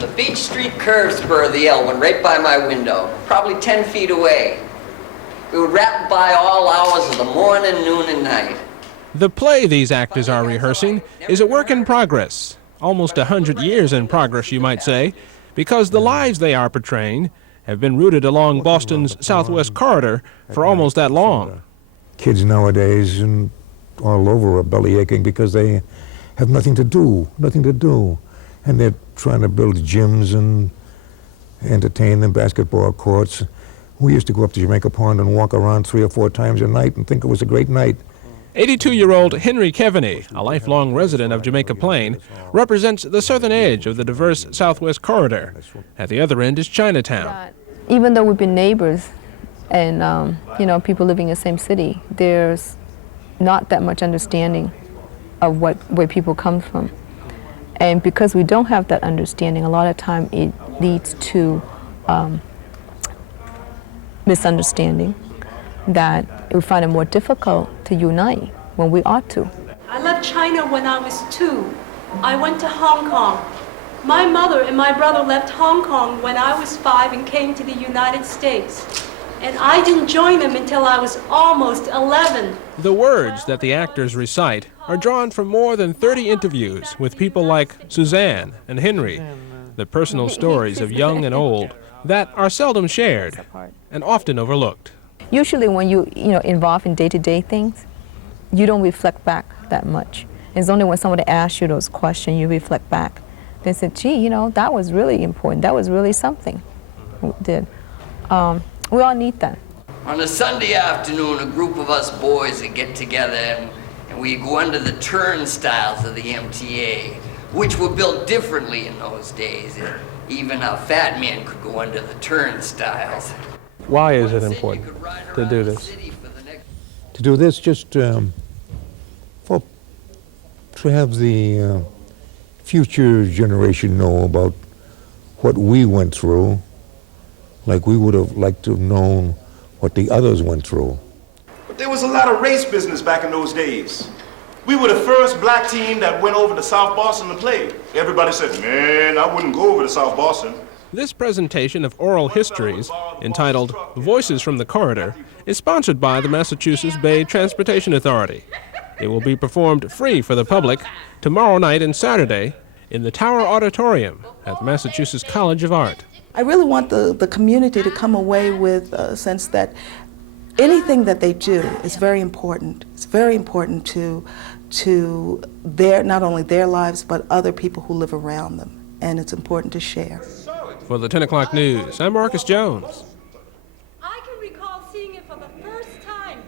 The Beach Street curve spur of the L went right by my window, probably 10 feet away. We would rap by all hours of the morning, noon, and night. The play these actors are rehearsing is a work in progress, almost 100 years in progress, you might say, because the lives they are portraying have been rooted along Boston's southwest corridor for almost that long. Kids nowadays and all over are belly aching because they have nothing to do. And they're trying to build gyms and entertain them, basketball courts. We used to go up to Jamaica Pond and walk around 3 or 4 times a night and think it was a great night. 82-year-old Henry Kevaney, a lifelong resident of Jamaica Plain, represents the southern edge of the diverse southwest corridor. At the other end is Chinatown. Even though we've been neighbors and people living in the same city, there's not that much understanding of where people come from. And because we don't have that understanding, a lot of time it leads to misunderstanding, that we find it more difficult to unite when we ought to. I left China when I was 2. I went to Hong Kong. My mother and my brother left Hong Kong when I was 5 and came to the United States. And I didn't join them until I was almost 11. The words that the actors recite are drawn from more than 30 interviews with people like Suzanne and Henry, the personal stories of young and old that are seldom shared and often overlooked. Usually when you involved in day-to-day things, you don't reflect back that much. It's only when somebody asks you those questions you reflect back. They said, gee, that was really important. That was really something we did. We all need that. On a Sunday afternoon, a group of us boys would get together and we'd go under the turnstiles of the MTA, which were built differently in those days. Even a fat man could go under the turnstiles. Why is it important to do this? To do this just to have the future generation know about what we went through, like we would have liked to have known what the others went through. But there was a lot of race business back in those days. We were the first black team that went over to South Boston to play. Everybody said, man, I wouldn't go over to South Boston. This presentation of oral histories, entitled Voices from the Corridor, is sponsored by the Massachusetts Bay Transportation Authority. It will be performed free for the public tomorrow night and Saturday in the Tower Auditorium at the Massachusetts College of Art. I really want the community to come away with a sense that anything that they do is very important. It's very important to not only their lives, but other people who live around them. And it's important to share. For the 10 o'clock news, I'm Marcus Jones. I can recall seeing it for the first time